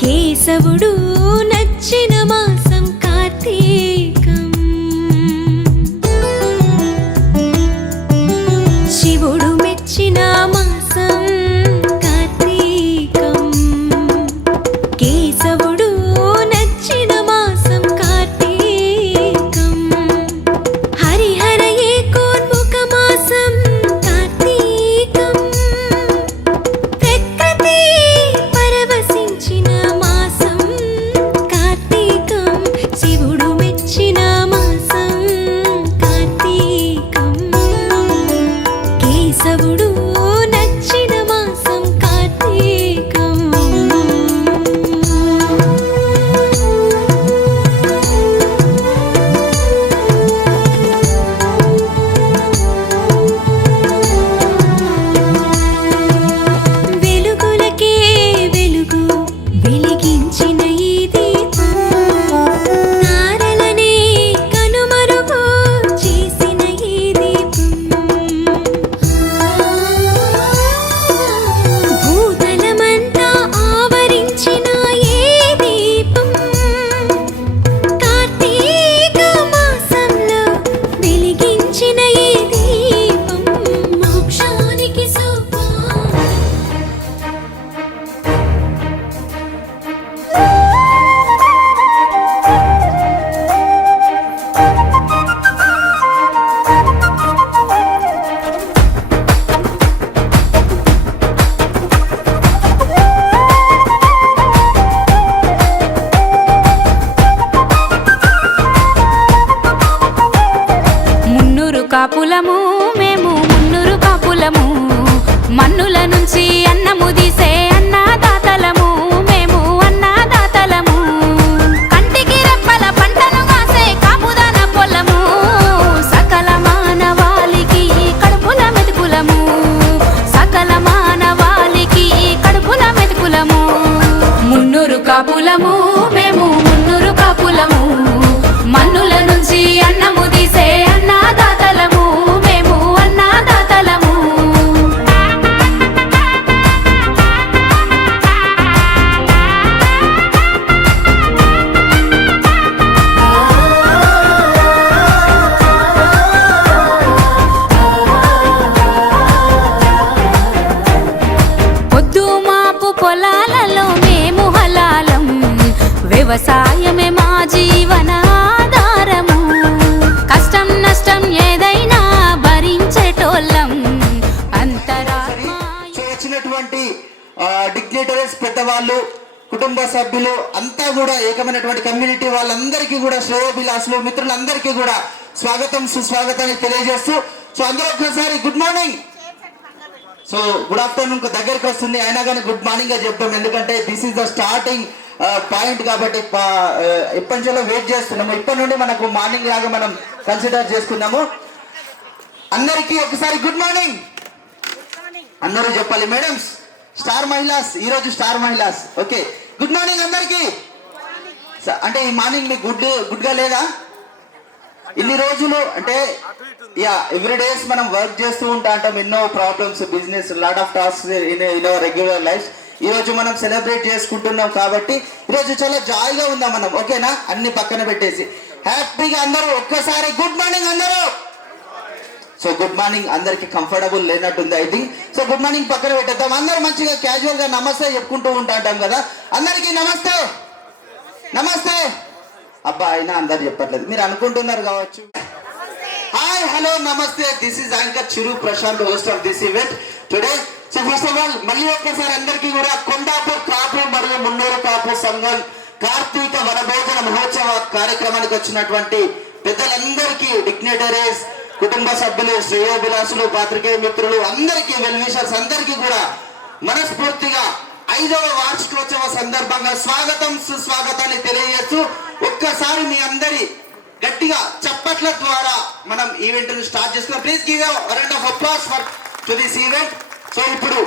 కేశవుడు నచ్చిన మాసం కార్తీకం. శివుడు మెచ్చిన మాసం కార్తీకం. కేశవుడు నచ్చిన మాసం కార్తీకం. హరిహర ఏకోన్ముఖ మాసం కార్తీకం. ప్రకృతి పరవశించిన మాసం కార్తీకం. శివుడు మెచ్చిన మాసం కార్తీకం. కేశవుడు నచ్చిన మాసం కార్తీకం. వెలుగులకే వెలుగు వెలిగించిన ఈ దీపం. తారలనే కనుమరుగు చేసిన ఈ దీపం. భూతలమంతా ఆవరించిన ఈ దీపం. కార్తీక మాసంలో వెలిగించిన ఈ దీపం. మోక్షానికి సోపానం. మున్నూరు కాపులము మేము మున్నూరు కాపులము. మన్నుల నుంచి అన్నము తీసే అన్నదాతలము. మేము అన్నదాతలము. కంటికి రెప్పల పంటను కాసే కాపుదాన పొలము. సకల మానవాళికి కడుపుల మెతుకులము. సకల మానవాళికి కడుపుల మెతుకులము. మున్నూరు కాపులము మేము మున్నూరు కాపులము. మన్నుల నుంచి అన్నము తీసే అన్నదాతలము. మేము అన్నదాతలము. పొద్దు మాపు పొలాలలో మేము హలాలం. వ్యవసాయమే మా జీవన ఆధారము. కష్టం నష్టం ఏదైనా భరించేటోళ్ళం. అంతరాత్మ సో వచ్చినటువంటి డిగ్నిటరీస్, పెద్దవాళ్ళు, కుటుంబ సభ్యులు అంతా కూడా ఏకమైనటువంటి కమ్యూనిటీ వాళ్ళందరికీ కూడా, శ్రేయోభిలాసులు, మిత్రులందరికీ కూడా స్వాగతం సుస్వాగతాన్ని తెలియజేస్తూ, సో అందరూ ఒక్కసారి good morning. So good afternoon దగ్గరికి వస్తుంది, అయినా కానీ గుడ్ మార్నింగ్ గా చెప్తాం. ఎందుకంటే this is the starting point కాబట్టి ఎప్పటి నుంచో వెయిట్ చేస్తున్నాము. ఇప్పటి నుండి మనకు మార్నింగ్ లాగా మనం కన్సిడర్ చేసుకుందాము. అందరికీ ఒకసారి గుడ్ మార్నింగ్ అందరూ చెప్పాలి. మేడమ్స్, స్టార్ మహిళాస్, ఈరోజు స్టార్ మహిళాస్. ఓకే, గుడ్ మార్నింగ్ అందరికీ. అంటే ఈ మార్నింగ్ మీకు గుడ్గా లేదా? ఇన్ని రోజులు అంటే ఎవ్రీ డేస్ మనం వర్క్ చేస్తూ ఉంటాం. ఎన్నో problems, business, lot of tasks in our regular life. ఈ రోజు మనం సెలబ్రేట్ చేసుకుంటున్నాం కాబట్టి ఈరోజు చాలా జాయ్గా ఉందాం మనం. ఓకేనా? అన్ని పక్కన పెట్టేసి హ్యాపీగా అందరూ ఒక్కసారి గుడ్ మార్నింగ్ అందరూ. సో గుడ్ మార్నింగ్ అందరికి కంఫర్టబుల్ లేనట్టుంది I think. So good morning పక్కన పెట్టేద్దాం. అందరూ మంచిగా క్యాజువల్ గా నమస్తే చెప్పుకుంటూ ఉంటాం కదా. అందరికీ నమస్తే నమస్తే. అబ్బా, అయినా అందరు చెప్పట్లేదు, మీరు అనుకుంటున్నారు కావచ్చు. హాయ్, హలో, నమస్తే. This is anchor Chiru Prashant, host of this event today. So first of all మళ్ళీ ఒక్కసారి అందరికీ కూడా కొండాపూర్ కాపు మరియు మున్నూరు కాపు సంఘం కార్తీక వనభోజన మహోత్సవ కార్యక్రమానికి వచ్చినటువంటి పెద్దలందరికీ, డిగ్నిటరీస్, కుటుంబ సభ్యులు, శ్రేయోభిలాసులు, పాత్రికేయ మిత్రులు అందరికీ, వెల్ విషర్స్ అందరికీ కూడా మనస్ఫూర్తిగా 5వ వార్షికోత్సవ సందర్భంగా స్వాగతం సుస్వాగతాన్ని తెలియజేస్తూ ఒక్కసారి మీ అందరి గట్టిగా చప్పట్ల ద్వారా మనం ఈవెంట్ ను స్టార్ట్ చేసుకుందాం. Please give a round of applause for to this event. So ఇప్పుడు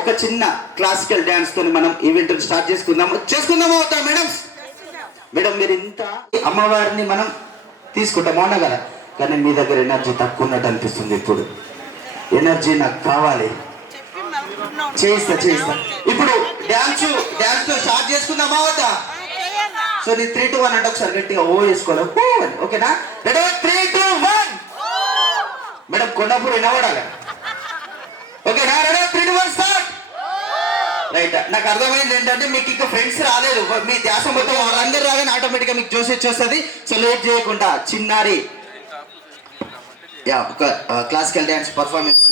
ఒక చిన్న క్లాసికల్ డాన్స్ తోని మనం ఈవెంట్ ను స్టార్ట్ చేసుకుందాము అవుతా మేడం మీరు ఇంత అమ్మవారిని మనం తీసుకుంటాం అవునా కదా, కానీ మీ దగ్గర ఎనర్జీ తక్కువ ఉన్నట్టు అనిపిస్తుంది. ఇప్పుడు ఎనర్జీ నాకు కావాలి, చేయిస్తా. ఇప్పుడు డాన్స్ స్టార్ట్ చేసుకుందామా అవుతా? సో నీ 3, 2, 1 అంటే ఒకసారి గట్టిగా ఓ వేసుకోవాలి. ఓకేనా? రెడీ 3, 2, 1. మేడం కొండపూర్ వినబడాలి. ఓకేనా? Ready 3, 2, 1 start. రైట్. నాకు అర్థమైంది ఏంటంటే మీకు ఇంకా ఫ్రెండ్స్ రాలేదు, మీ ధ్యాస మొత్తం వాళ్ళందరూ రాగానే ఆటోమేటిక్గా మీకు జోష్ వచ్చేస్తుంది. సో లేట్ చేయకుండా చిన్నారి ఒక క్లాసికల్ డ్యాన్స్ పర్ఫార్మెన్స్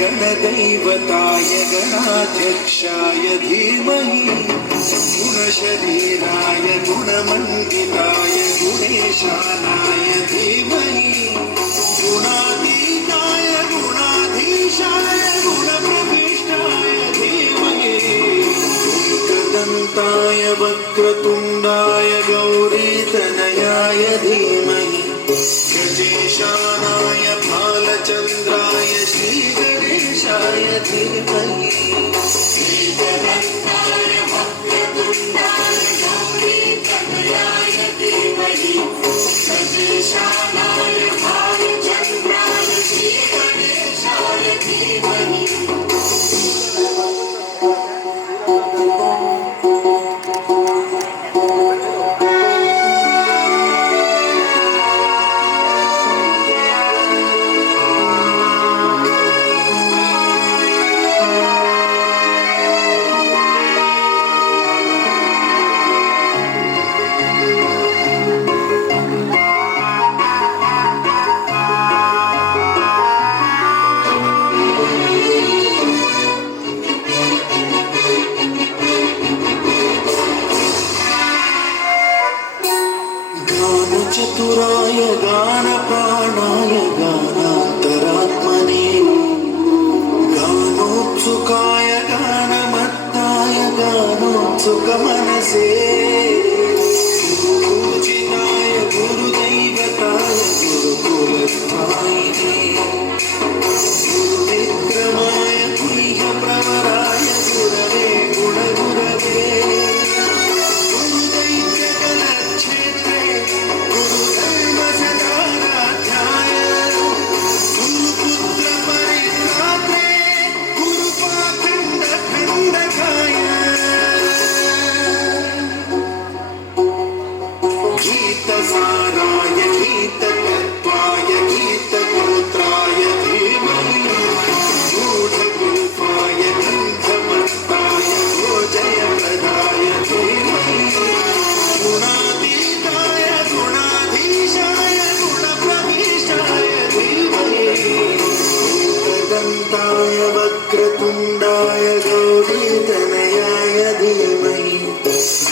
गणदैवताय गणाध्यक्षाय धीमहि गुणशरीराय गुणमण्डिताय गुणेशानाय धीमहि गुणातीताय गुणाधीशाय गुणप्रविष्टाय धीमहि एकदन्ताय वक्रतुण्डाय गौरीतनयाय धीमहि गजेशानाय भालचन्द्राय श्रीगणेशाय धीमहि एकदन्ताय वक्रतुण्डाय गौरीतनयाय धीमहि गजेशानाय भालचन्द्राय श्रीगणेशाय धीमहि चतुराय गानप्राणाय गानान्तरात्मने गानोत्सुकाय गानमत्ताय गानोत्सुकमनसे पूजिताय गुरुदैवताय गुरुकुलस्थायिने गुरुविक्रमाय गुह्यप्रवराय गुरवे गुणगुरवे गीतसाराय गीततत्त्वाय गीतगोत्राय धीमहि गूढगुल्फाय गन्धमत्ताय भोजयप्रदाय धीमहि गुणातीताय गुणाधीशाय गुणप्रविष्टाय धीमहि एकदन्ताय वक्रतुण्डाय गौरीतनयाय धीमहि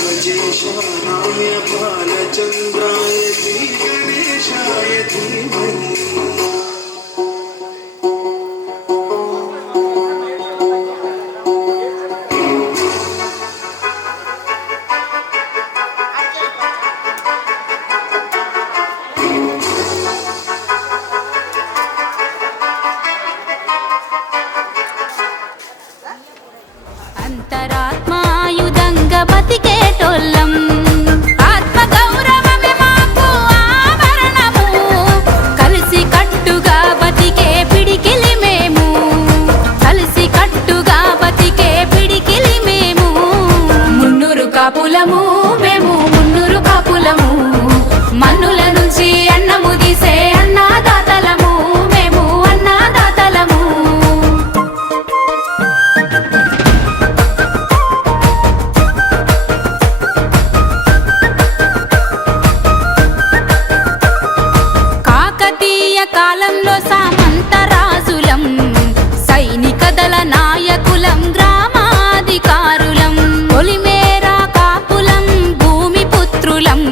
गजेशानाय भालचन्द्राय श्रीगणेशाय धीमहि అంతరాత్మాయుధంగా బతికేటోళ్ళం ఆత్మ గౌరవమే మాకు ఆభరణము కలిసి కట్టుగా బతికే పిడికిలి మేము కలిసి కట్టుగా బతికే పిడికిలి మేము మున్నూరు కాపులము మేము మున్నూరు కాపులము మన్నుల నుంచి అన్నము తీసే అన్నదాతలము మేము అన్నదాతలము కాకతీయ కాలంలో సామంత రాజులం సైనిక దళ నాయకులం గ్రామాధికారులం పొలిమేర కాపులం భూమి పుత్రులం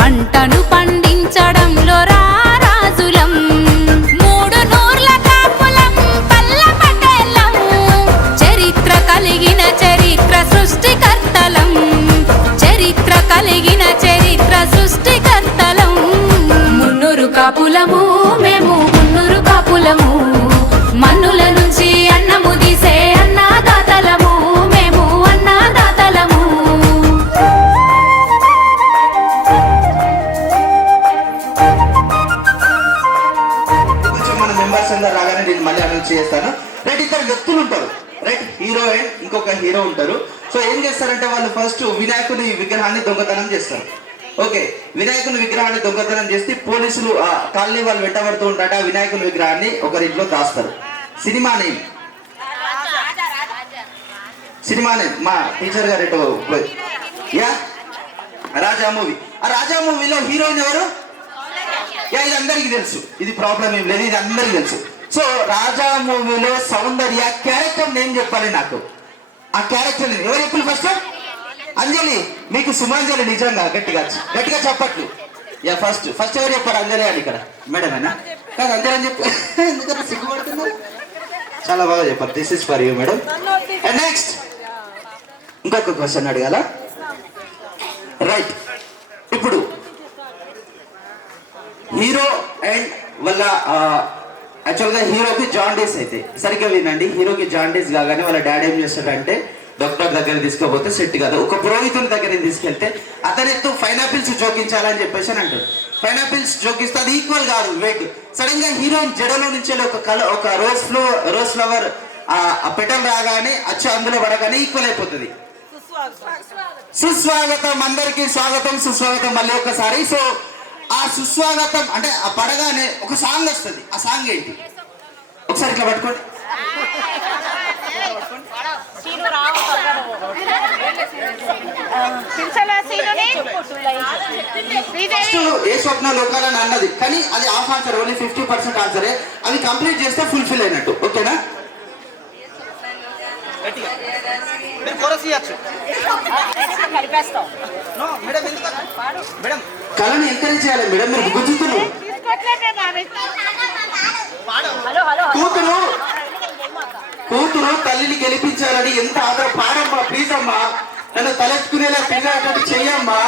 పంటను పండించడంలో రారాజులం మూడు నూర్ల కాపులం పల్ల పటేలం చరిత్ర కలిగిన చరిత్ర సృష్టికర్తలం చరిత్ర కలిగిన చరిత్ర సృష్టికర్తలం మున్నూరు కాపులము మేము మున్నూరు కాపులము మన్నుల నుంచి అన్నము తీసే అన్నదాతలము మేము అన్నదాతలము కొంచెం మన మెంబర్స్ అందరు రాగానే నేను మళ్ళీ అనౌన్స్ చేస్తాను. రైట్, ఇద్దరు వ్యక్తులు ఉంటారు. రైట్, హీరో అండ్ ఇంకొక హీరో ఉంటారు. సో ఏం చేస్తారంటే వాళ్ళు ఫస్ట్ వినాయకుని విగ్రహాన్ని దొంగతనం చేస్తారు. ఓకే, వినాయకుని విగ్రహాన్ని దొంగతనం చేస్తే పోలీసులు కాలనీ వాళ్ళు వెంటబడుతూ ఉంటారు. ఆ వినాయకుని విగ్రహాన్ని ఒకరింట్లో దాస్తారు. సినిమా నేమ్ మా టీచర్ గారు ఎటో యా రాజా మూవీ. ఆ రాజా మూవీలో హీరోయిన్ ఎవరు? యా, ఇది అందరికీ తెలుసు, ఇది ప్రాబ్లం ఏం లేదు, ఇది అందరికీ తెలుసు. సో రాజా మూవీలో సౌందర్య క్యారెక్టర్ నేమ్ చెప్పాలి నాకు. ఆ క్యారెక్టర్ ఎవరు చెప్పాలి ఫస్ట్? అంజలి. మీకు సుమాంజలి నిజంగా గట్టిగా గట్టిగా చెప్పట్లు. యా, ఫస్ట్ ఎవరు చెప్పారు? అంజలి అని. ఇక్కడ మేడం అయినా కాదు, అంజలి అని చెప్పి ఎందుకంటే సిగ్గుపడుతున్నారు. చాలా బాగా చెప్పారు. This is for you madam. And next ఇంకొక క్వశ్చన్ అడగాల. రైట్, ఇప్పుడు హీరో అండ్ వాళ్ళ యాక్చువల్గా హీరోకి జాండీస్ అయితే సరిగ్గా వినండి. హీరోకి జాండీస్ కాగానే వాళ్ళ డాడీ ఏం చేస్తాడంటే డాక్టర్ దగ్గర తీసుకుపోతే సెట్ కాదు, ఒక పురోహితుని దగ్గర తీసుకెళ్తే అతనితో పైనాపిల్స్ జోకించాలని చెప్పేసి అని అంటాడు. పైనాపిల్స్ జోకిస్తే అది ఈక్వల్ కాదు వెయిట్. సడన్ గా హీరోయిన్ జడలో నుంచి ఒక రోజ్ ఫ్లవర్ ఆ పెటల్ రాగానే వచ్చి అందులో పడగానే ఈక్వల్ అయిపోతుంది. సుస్వాగతం, అందరికీ స్వాగతం సుస్వాగతం మళ్ళీ ఒకసారి. సో ఆ సుస్వాగతం అంటే ఆ పడగానే ఒక సాంగ్ వస్తుంది. ఆ సాంగ్ ఏంటి? ఒకసారి ఇట్లా పట్టుకోండి. ఏ స్వప్న లోకాలని అన్నది, కానీ అది హాఫ్ ఆన్సర్, ఓన్లీ 50% ఆన్సరే. అది కంప్లీట్ చేస్తే ఫుల్ఫిల్ అయినట్టు. ఓకేనా? కళను ఎంకరేజ్ చేయాలి మేడం. మీరు గుర్తున్నారు కూతురు తల్లిని గెలిపించాలని ఎంత ఆదరణ. పాడమ్మా ప్లీజ్ అమ్మా, నన్ను తలెత్తుకునేలా పిల్లలు చెయ్యమ్మా.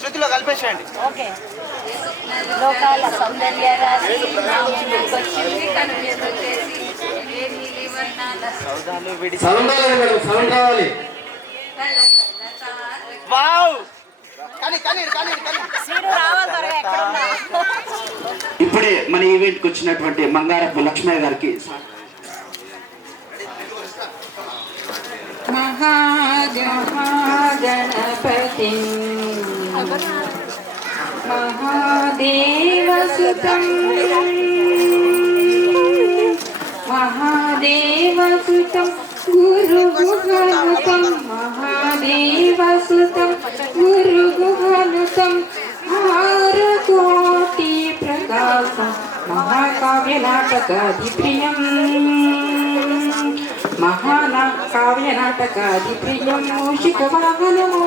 శృతిలో కలిపేసేయండి. లోకాల సౌందర్య సౌండ్ రావాలి. ఇప్పుడే మన ఈవెంట్ కి వచ్చినటువంటి మంగారపు లక్ష్మయ్య గారికి మహాగణపతి మహాదేవసుతం మహాదేవసుతం గురుగుహనుతం మహాదేవసుతం గురుగుహనుతం ఆరకోటి ప్రకాశం మహాకావ్య నాటకాది ప్రియం మహాకావ్య నాటకాది ప్రియం మూషిక వాహనము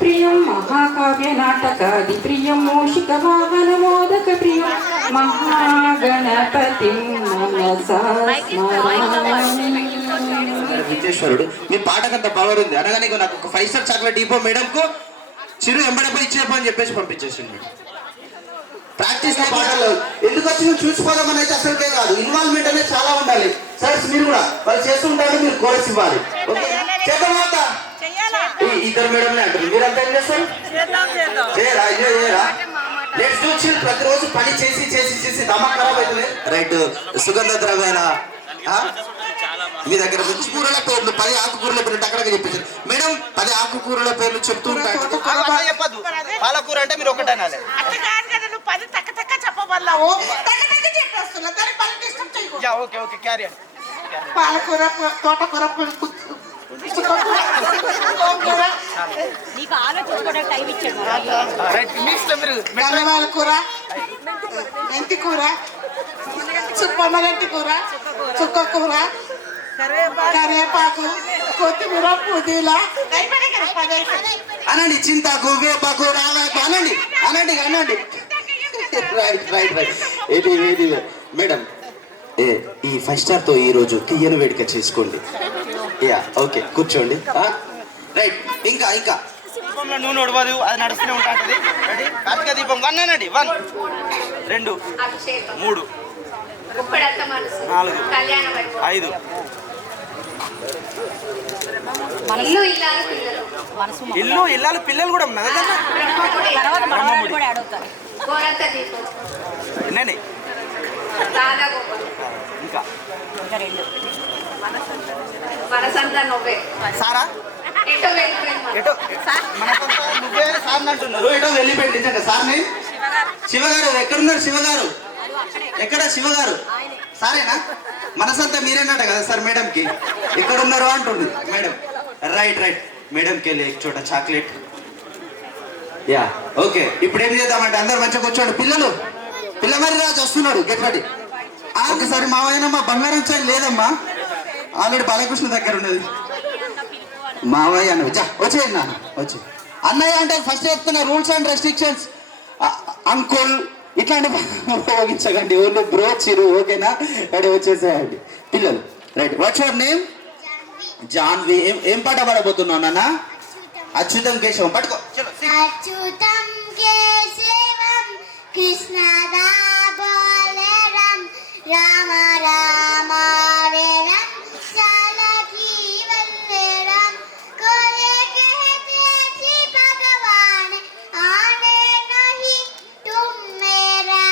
ప్రియం మహాకావ్య నాటకాది ప్రియం మూషిక వాహన మోదక ప్రియం మహాగణపతి మనసా స్మరామి. విజేశ్వరుడు మీ పాటకంత పవర్ ఉంది అనగానే నాకు ఒక 5 స్టార్ చాక్లెట్ ఇవ్వ మేడం కు చిరు ఎంబడపై ఇచ్చేపో అని చెప్పేసి పంపించేసింది. ప్రాక్టీస్ పాటలు ఎందుకు వచ్చి మేము చూసిపోదామని అయితే అసలుకే కాదు. ఇన్వాల్వ్మెంట్ అనేది చాలా ఉండాలి. సార్ మీరు కూడా వాళ్ళు చేస్తూ ఉంటారు, మీరు కోరస్ ఇవ్వాలి. ఓకే చేద్దామా? ఇద్దరు మేడంలే అంటారు, మీరంతా ఏం చేస్తారు? చేయరా? అయ్యో చేయరా? Let's do chill. ప్రతిరోజు పని చేసి చేసి చేసి దమా ఖరాబ్ అవుతుంది. రైట్. సుగంధ ద్రవ్యాల మీ దగ్గర మంచి కూరల పేర్లు 10 ఆకుకూరల పేర్లు టక్కడగా చెప్పేసారు మేడం. 10 ఆకుకూరల పేర్లు చెప్తూ ఉంటారు. చెప్పదు పాలకూర అంటే మీరు ఒకటే అనాలి. ఓకే ఓకే క్యారీ అండి. పాలకూర, తోటకూర, నీకు ఆలోచించుకోవడానికి టైం ఇచ్చాడు. గరవాల కూర, మెంతి కూర, పొమ్మగంటి కూర, చుక్క కూర, కరివేపాకు, కొత్తిమీర, పుదీనా అనండి. చింతాకు, వేపాకు, రావాకు అనండి అనండి అనండి. Right right right. ఏది మేడం ఈ 5 స్టార్తో ఈరోజు తీయని వేడుక చేసుకోండి. యా ఓకే కూర్చోండి. రైట్. ఇంకా ఇంకా దీపంలో నూనె ఉడవదు, అది నడుస్తూనే ఉంటుంది. రెడీ? కార్తీక దీపం 1 అనండి. 1 2 3 4 5 ఇల్లు ఇల్లాలు పిల్లలు కూడా ఎన్నండి ఇంకా సారా ఎటో నువ్వే సార్ అంటున్నారు. ఎటో వెళ్ళిపోయింది సార్ని. శివగారు ఎక్కడున్నారు? శివగారు ఎక్కడ? శివగారు సారేనా? మనసంతా మీరేనట కదా సార్ మేడంకి. ఎక్కడున్నారు అంటుంది మేడం. Right right. మేడంకి వెళ్ళి చోట చాక్లెట్. Yeah okay. ఇప్పుడు ఏం చేద్దామంటే అందరు మంచిగా కూర్చోండి. పిల్లలు పిల్లమరి రాజు వస్తున్నాడు, గెట్ రెడీ. ఒకసారి మావయ్య మా బంగారం చాయ్ లేదమ్మా, ఆల్రెడీ బాలకృష్ణ దగ్గర ఉన్నది. మావయ్య అన్న వచ్చేయండి నాన్న వచ్చి. అన్నయ్య అంటే ఫస్ట్ చెప్తున్నా రూల్స్ అండ్ రెస్ట్రిక్షన్స్. అంకుల్ ఇట్లాంటి ఉపయోగించకండి. ఓన్లీ బ్రో చిరు. ఓకేనా? రెడీ వచ్చేసేయండి పిల్లలు. Right. What's your name? Janvi. ఏం పాట పాడబోతున్నావు నాన్న? అచ్యుతం కేశవం. పట్టుకో. అచ్యుతం కేశవం కృష్ణదామోదరం రామ రామ వేదం జానకి వందనం కోరే कहते थे भगवान आने नहीं तुम मेरा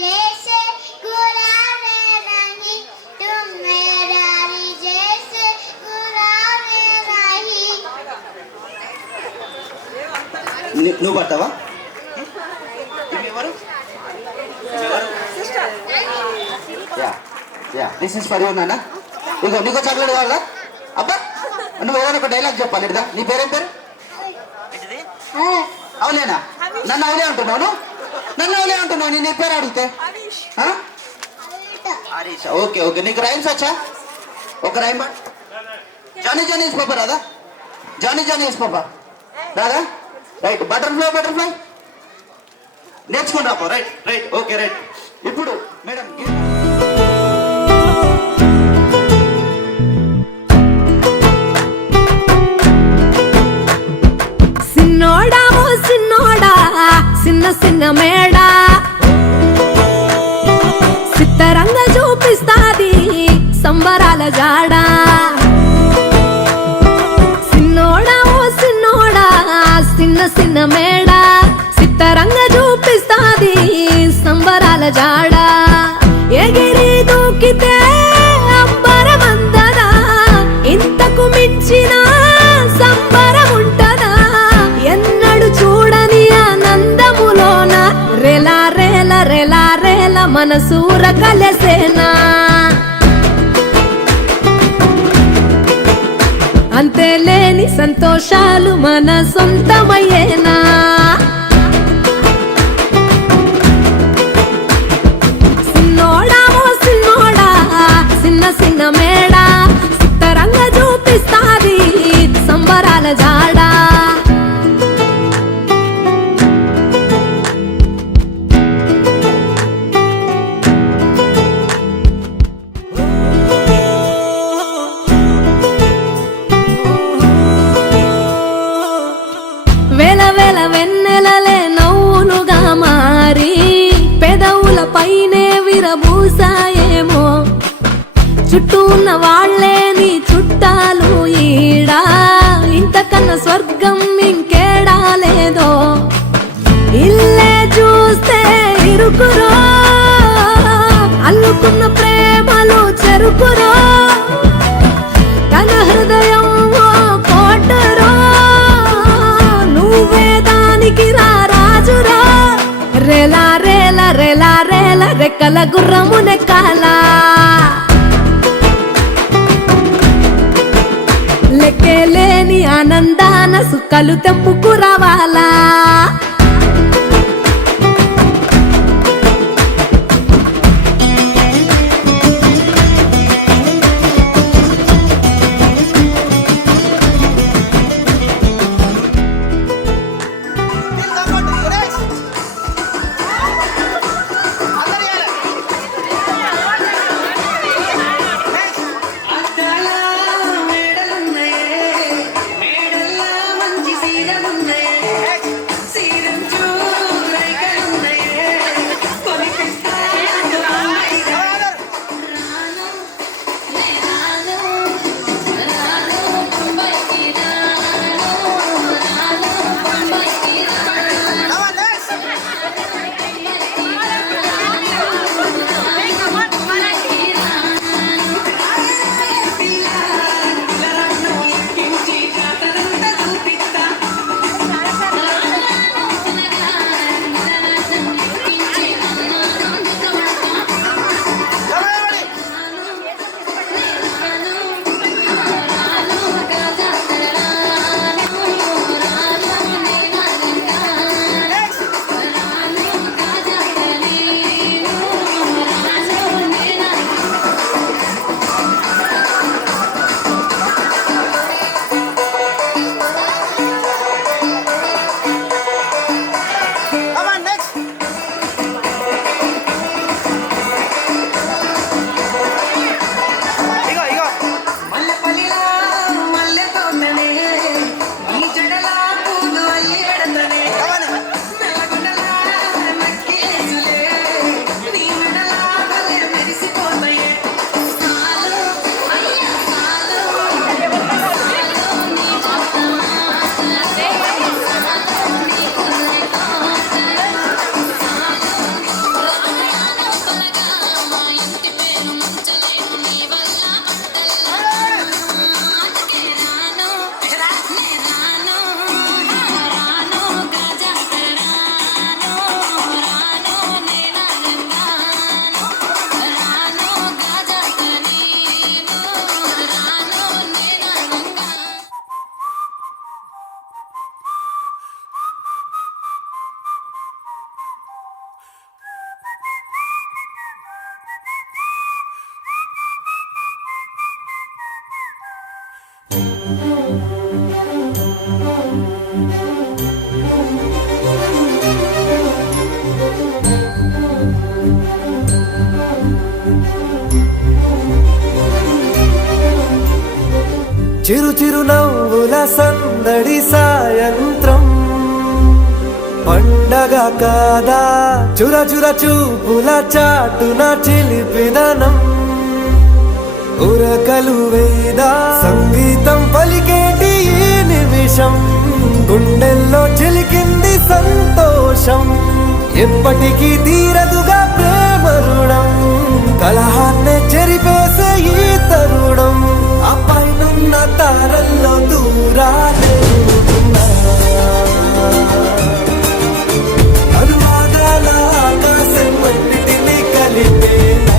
जैसे गुलाने नहीं तुम मेरा जैसे गुलाने नहीं. నువ్వు పడతావా? దిస్ ఇస్ ఫర్ యూ నాన్న. ఇంకో నీకో చాక్లెట్ కావాలా? అబ్బా నువ్వు ఏదైనా ఒక డైలాగ్ చెప్పాలి. నీ పేరేం పేరు? అవులేనా? నన్ను అవులే అంటున్నావు. నన్ను అవులే అంటున్నావు. నీ పేరు అడిగితే ఓకే ఓకే. నీకు రైమ్స్ వచ్చా? ఒక రైమ్ జానీ జానీ ఇస్ పాపా రాదా? జానీ జానీ ఇస్ పాపా రాదా? రైట్. బటర్ఫ్లై బటర్ఫ్లై నేర్చుకుని రాపో. Right right okay right. ఇప్పుడు మేడం సిన్నోడా ఓ సిన్నోడా చిన్న చిన్న మేడా సిత్తరంగ చూపిస్తాది సంబరాల జాడా. సిన్నోడా ఓ సిన్నోడా చిన్న చిన్న మేడా సిత్తరంగ చూపిస్తాది సంబరాల జాడా. ఎగిరి దూకితే అంబరమందదా ఇంతకు మించిన సంబరం ఉంటదా? ఎన్నడు చూడని ఆనందములోన రెలా రేల రెలా రేల మనసూర కలసేనా. అంతే లేని సంతోషాలు మన సొంతమయ్యేనా. సిన్నోడా ఓ సిన్నోడా చిన్న చిన్న మేడా సిత్తరంగ చూపిస్తాది సంబరాల జాడా. వేల వేల వెన్నెల విరబూసాయేమో చుట్టూ ఉన్న వాళ్ళే నీ చుట్టాలు ఈడా ఇంతకన్నా స్వర్గం ఇంకేడా లేదో ఇల్లే చూస్తే ఇరుకురో అల్లుకున్న ప్రేమలు చెరుకురో తన హృదయం కోటరో నువ్వే దానికి రాజురా రేలా రేలా రేలా రేల రెక్కల గుర్రము నెక్కాలా లెక్కలేని ఆనందాన సుక్కలు తెంపుకు రావాలా చిరు చిరు నవ్వుల సందడి సాయంత్రం పండగ కాదా చుర చుర చూపుల చాటున చిలిపిదనం ఉరకలు వేదా సంగీతం పలికేటి ఈ నిమిషం గుండెల్లో చిలికింది సంతోషం ఎప్పటికీ తీరదుగా ప్రేమ రుణం కలహాన్నే చెరిపేసే ఈ తరుణం ఆ పైనున్న తారల్లో దూరాలే అనువాదాల ఆకాశం అన్నిటినీ కలిపేనా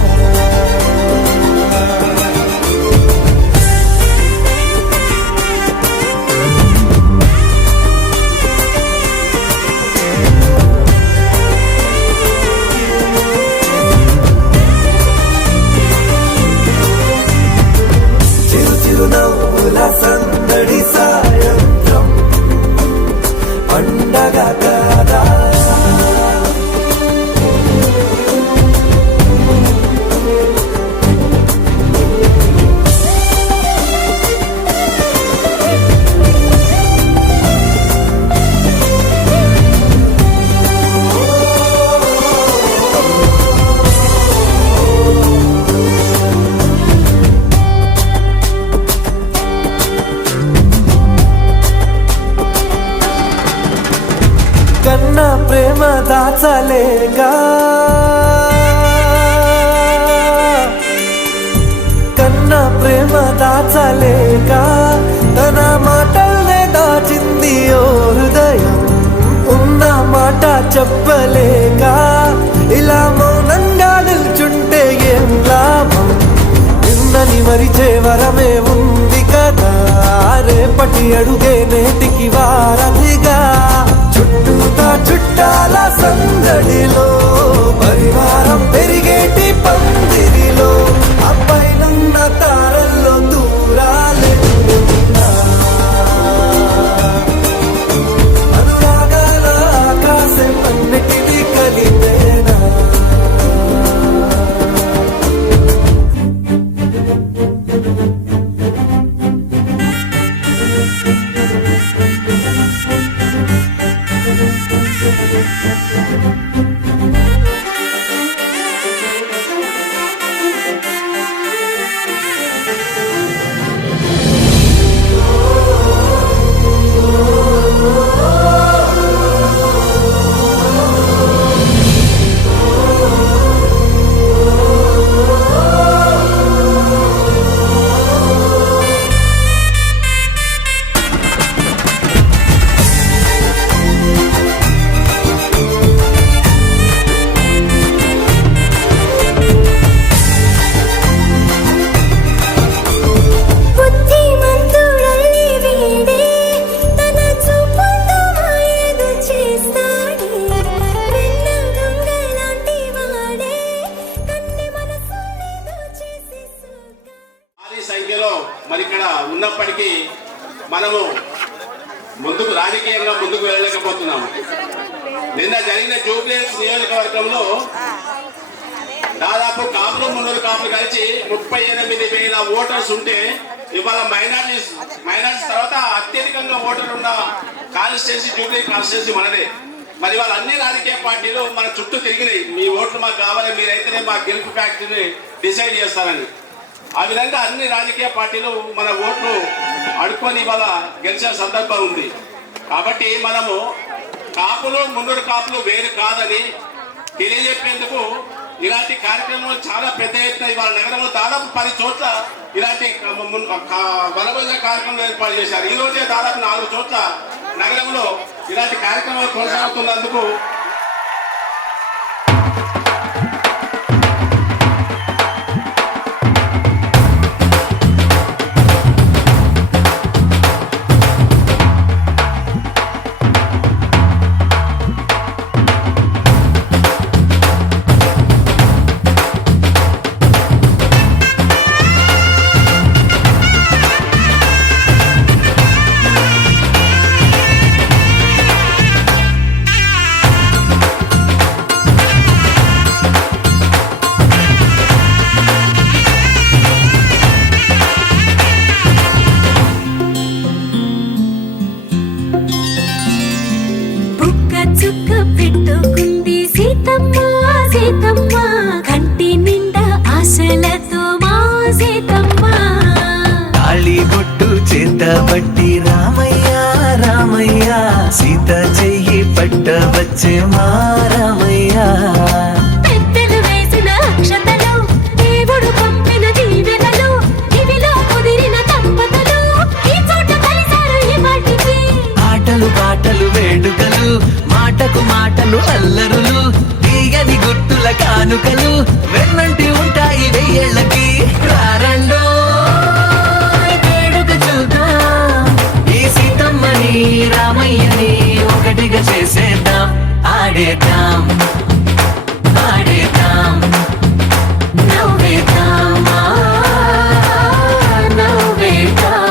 దాచలేగా కన్న ప్రేమ దాచలేక తన మాటల్నే దాచింది ఓ హృదయం ఉన్న మాట చెప్పలేక ఇలా మౌనంగా నిల్చుంటే ఏం లాభం నిన్నని మరిచే వరమే ఉంది కదా రేపటి అడుగే నేటికి వారధిగా చుట్టూతా చుట్టాల సందడిలో పరివారం పెరిగేటి పందిరిలో అబ్బాయిలున్న తారల్లో దూరాలెన్నున్నా అనురాగాల ఆకాశం అన్నిటినీ కలిపేనా మరి ఇక్కడ ఉన్నప్పటికీ మనము ముందుకు రాజకీయంగా ముందుకు వెళ్ళలేకపోతున్నాము. నిన్న జరిగిన జూబ్లీహిల్స్ నియోజకవర్గంలో దాదాపు కాపులు మున్నూరు కాపులు కలిసి 38,000 ఓటర్స్ ఉంటే ఇవాళ మైనారిటీస్ తర్వాత అత్యధికంగా ఓటర్లు ఉన్న కాన్స్టిట్యున్సీ జూబ్లీ కాన్స్టిట్యున్సీ మనదే. మరి వాళ్ళ అన్ని రాజకీయ పార్టీలు మన చుట్టూ తిరిగినాయి, మీ ఓట్లు మాకు కావాలి, మీరైతేనే మా గెలుపు ఫ్యాక్టరీని డిసైడ్ చేస్తారని. ఆ విధంగా అన్ని రాజకీయ పార్టీలు మన ఓట్లు అడుక్కొని ఇవాళ గెలిచిన సందర్భం ఉంది. కాబట్టి మనము కాపులు మున్నూరు కాపులు వేరు కాదని తెలియజెప్పేందుకు ఇలాంటి కార్యక్రమాలు చాలా పెద్ద ఎత్తున ఇవాళ నగరంలో దాదాపు 10 చోట్ల ఇలాంటి వనభోజన కార్యక్రమాలు ఏర్పాటు చేశారు. ఈ రోజే దాదాపు 4 చోట్ల నగరంలో ఇలాంటి కార్యక్రమాలు కొనసాగుతున్నందుకు బట్టి రామయ్య రామయ్య సీత చెయ్యి పట్ట వచ్చే మా రామయ్య పెద్దలు వేసిన అక్షతలు దేవుడు పంపిన దీవెనలు ఇవిలో కుదిరిన దంపతులు ఈ చోట కలిసారు ఈ వాటికి ఆటలు పాటలు వేడుకలు మాటకు మాటలు అల్లరులు తీయని గుర్తుల కానుకలు వెన్నంటి ఉంటాయి 1000 ఏళ్ళకి రారండో రామయ్యని ఒకటిగా చేసేద్దాం ఆడేద్దాం ఆడేద్దాం నవ్వేద్దాం నవ్వేద్దాం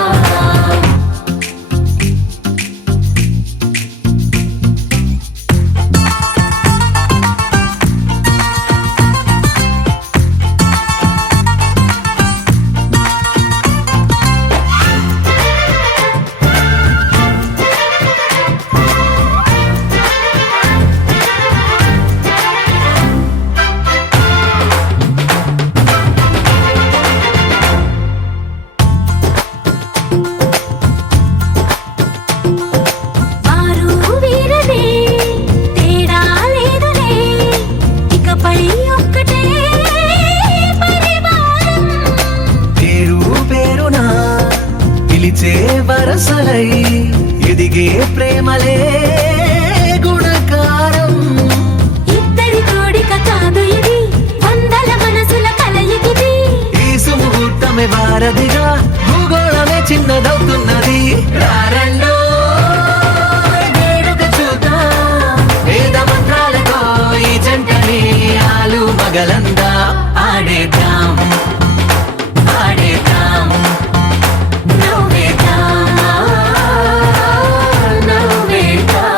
కొమ్మలై ఎదిగే ప్రేమలే గుణకారం. ఇద్దరి కోడిక కాదు ఇది, వందల మనసుల కలయికిది. ఈ సుముహూర్తమే వారధిగా భూగోళమే చిన్నదవుతున్నది. రారండో వేడుక చూద్దాం, వేద మంత్రాలతో ఈ జంటని ఆలు మగలందా ఆడేద్దాం ఆడేద్దాం నవ్వేద్దాం నవ్వేద్దాం.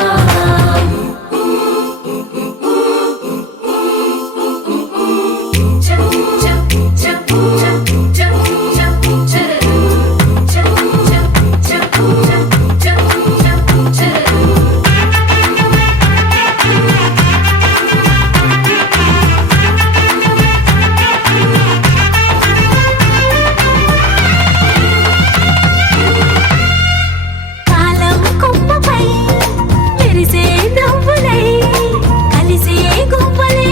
కాలం కొమ్మపై మెరిసే నవ్వులై కలిసే గువ్వలే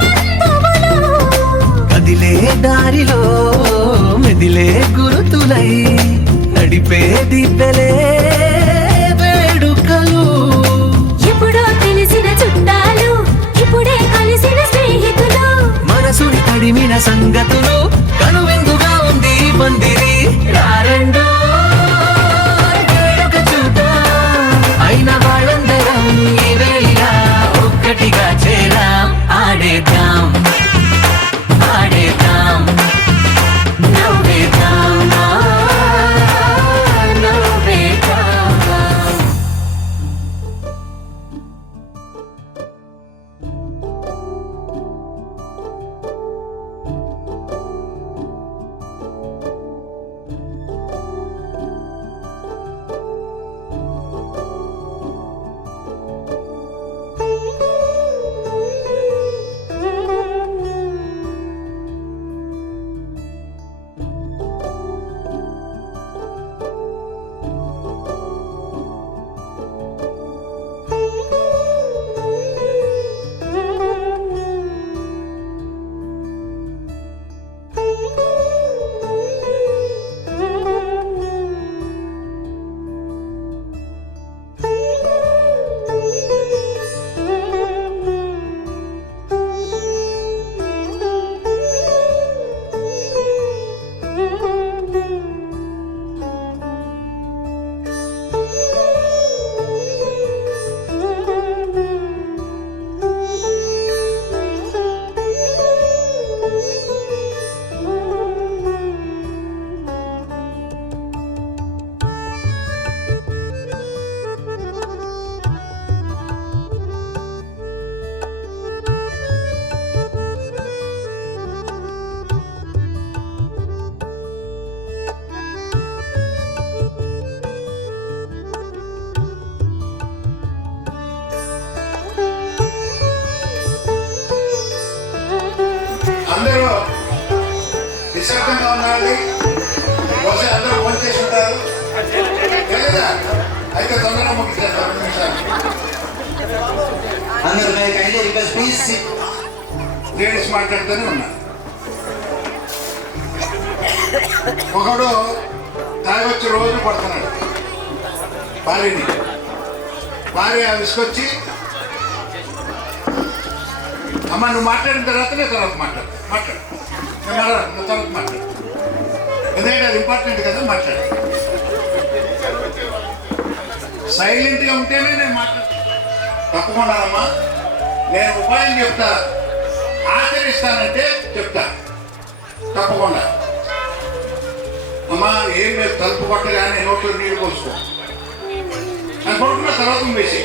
బంధువులు. కదిలే దారిలో మెదిలే గురుతులై నడిపే దిబ్బెలే వేడుకలు. ఎప్పుడో తెలిసిన చుట్టాలు, ఇప్పుడే కలిసిన స్నేహితులు. మనసుని తడిమిన సంగతులు కనువిందుగా ఉంది ఈ పందిరి. రారండో వేడుక చూద్దాం, అయిన వాళ్ళందరం ఈ వేళ ఒక్కటిగా చేరాం. ఆడేద్దాం ఆడేద్దాం నవ్వేద్దాం నవ్వేద్దాం. అందరూ నిశ్శబ్దంగా ఉండాలి. బహుశా అందరూ ఫోన్ చేసి ఉంటారు లేదా? అయితే తొందరగా ముగిస్తారు 2 నిమిషాలు. అందరూ మే కైండ్లీ రిక్వెస్ట్ ప్లీజ్. లేడీస్ మాట్లాడుతూనే ఉన్నారు. ఒకడు తాగొచ్చి రోజు పడుతున్నాడు భార్యని. భార్య విసుకొచ్చి, అమ్మ నువ్వు మాట్లాడిన తర్వాత నేను తర్వాత మాట్లాడు నేను నువ్వు తర్వాత మాట్లాడు, ఎందుకంటే అది ఇంపార్టెంట్ కదా, మాట్లాడు. సైలెంట్గా ఉంటేనే నేను మాట్లాడు. తప్పకుండా అమ్మా, నేను ఉపాయం చెప్తా, ఆచరిస్తానంటే చెప్తా తప్పకుండా. అమ్మా ఏం లేదు, తలుపు కొట్టగానే నోట్లో నీళ్ళు పోసుకో అనుకుంటున్నా, తర్వాత వేసి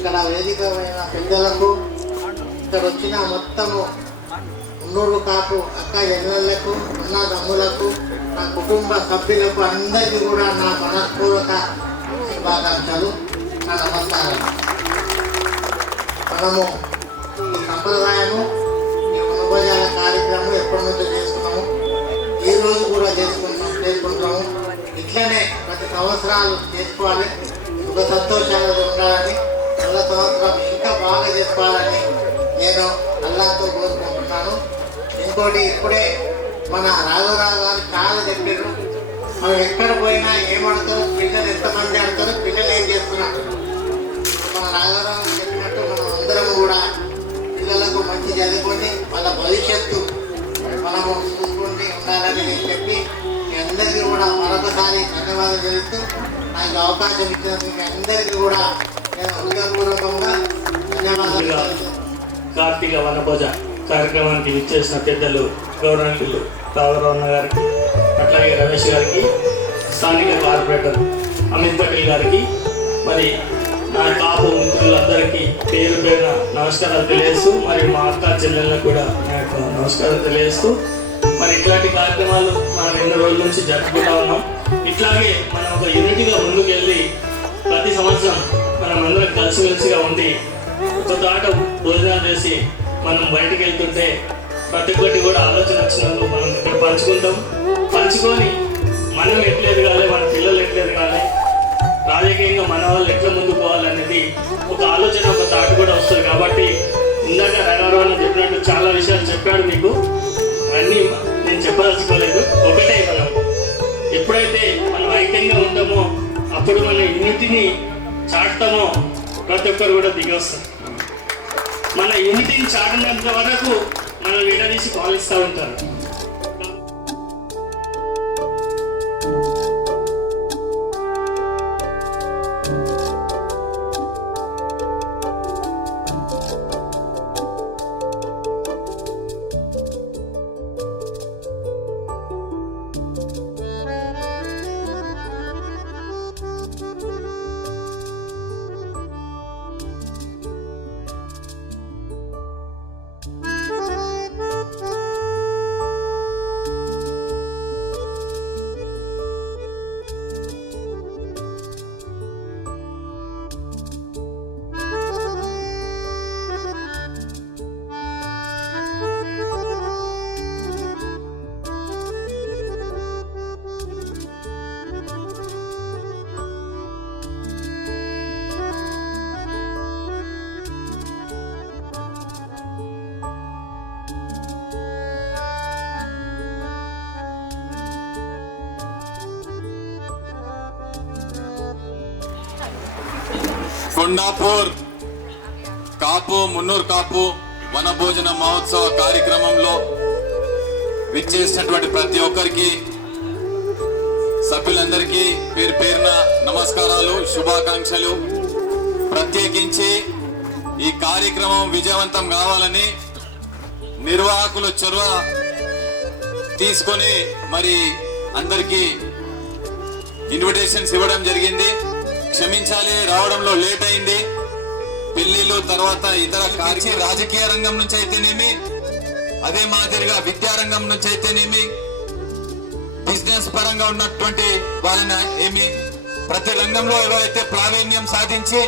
ఇక్కడ వేదికమైన పెద్దలకు, ఇక్కడ వచ్చిన మొత్తము మున్నూరు కాపు అక్క ఎన్నెళ్లకు, అన్న తమ్ములకు, నా కుటుంబ సభ్యులకు అందరికీ కూడా నా మనస్పూర్వక శుభాకాంక్షలు, నా నమస్కారాలు. మనము ఈ సంప్రదాయము, ఈ వనభోజనాల కార్యక్రమం ఎప్పటి నుంచో చేసుకున్నాము, ఈ రోజు కూడా చేసుకుంటాము. ఇట్లనే ప్రతి సంవత్సరాలు చేసుకోవాలి, సుఖ సంతోషాలు ఉండాలని, నెల సంవత్సరం ఇంకా బాగా చేసుకోవాలని నేను అల్లాతో కోరుకుంటున్నాను. ఇంకోటి, ఇప్పుడే మన రాఘవరావు గారు చాలా చెప్పారు. మనం ఎక్కడ పోయినా ఏమడతారు, పిల్లలు ఎంతమంది ఆడతారు, పిల్లలు ఏం చేస్తున్నారు. మన రాఘవరావు చెప్పినట్టు మనం అందరం కూడా పిల్లలకు మంచి చదువుకొని వాళ్ళ భవిష్యత్తు మనము చూసుకుంటూ ఉండాలని నేను చెప్పి మీ అందరికీ కూడా మరొకసారి ధన్యవాదాలు తెలుస్తూ నాకు అవకాశం ఇచ్చినందుకు మీ అందరికీ కూడా నేను హృదయపూర్వకంగా ధన్యవాదాలు. కార్తీక వనభోజ కార్యక్రమానికి విచ్చేసిన పెద్దలు గౌరవనీయులు రాఘవరావు గారికి, అట్లాగే రమేష్ గారికి, స్థానిక కార్పొరేటర్ అమిత్ పటేల్ గారికి, మరి నా కాపు మిత్రులందరికీ పేరు పేరున నమస్కారాలు తెలియజేస్తూ, మరి మా అక్క చెల్లెళ్ళకు కూడా నాకు నమస్కారాలు తెలియజేస్తూ, మరి ఇట్లాంటి కార్యక్రమాలు మనం ఎన్నో రోజుల నుంచి జరుపుకుంటా ఉన్నాం. ఇట్లాగే మనం ఒక యూనిటీగా ముందుకు వెళ్ళి ప్రతి సంవత్సరం మనం అందరం కలిసిమెలిసిగా ఉండి ఒక దాట భోజనాలు చేసి మనం బయటికి వెళ్తుంటే ప్రతి ఒక్కటి కూడా ఆలోచన వచ్చినందుకు మనం ఇక్కడ పంచుకొని మనం ఎట్లా ఎదగాలి, మన పిల్లలు ఎట్లా ఎదగాలి, రాజకీయంగా మన వాళ్ళు ఎట్లా ముందుకు పోవాలనేది ఒక ఆలోచన, ఒక థాట్ కూడా వస్తుంది. కాబట్టి ఇందాక రాఘవరావు చెప్పినట్టు చాలా విషయాలు చెప్పాడు మీకు, అన్నీ నేను చెప్పదలుచుకోలేదు. ఒకటే, మనం ఎప్పుడైతే మనం ఐక్యంగా ఉంటామో అప్పుడు మన యూనిటీని చాటుతామో ప్రతి ఒక్కరు కూడా దిగి వస్తారు. మన యూనిటీని చాటినంత వరకు మనం విడదీసి పాలిస్తూ ఉంటారు. కొండాపూర్ కాపు మున్నూరు కాపు వనభోజన మహోత్సవ కార్యక్రమంలో విచ్చేసినటువంటి ప్రతి ఒక్కరికి, సభ్యులందరికీ పేరు పేరున నమస్కారాలు, శుభాకాంక్షలు. ప్రత్యేకించి ఈ కార్యక్రమం విజయవంతం కావాలని నిర్వాహకులు చొరవ తీసుకొని మరి అందరికీ ఇన్విటేషన్స్ ఇవ్వడం జరిగింది. క్షమించాలి, రావడంలో లేట్ అయింది. పెళ్లిళ్ళు తర్వాత ఇతర రాజకీయ రంగం నుంచి అయితేనేమి, అదే మాదిరిగా విద్యారంగం నుంచి అయితేనేమి, బిజినెస్ పరంగా ఉన్నటువంటి వాళ్ళని ఏమి, ప్రతి రంగంలో ఎవరైతే ప్రావీణ్యం సాధించి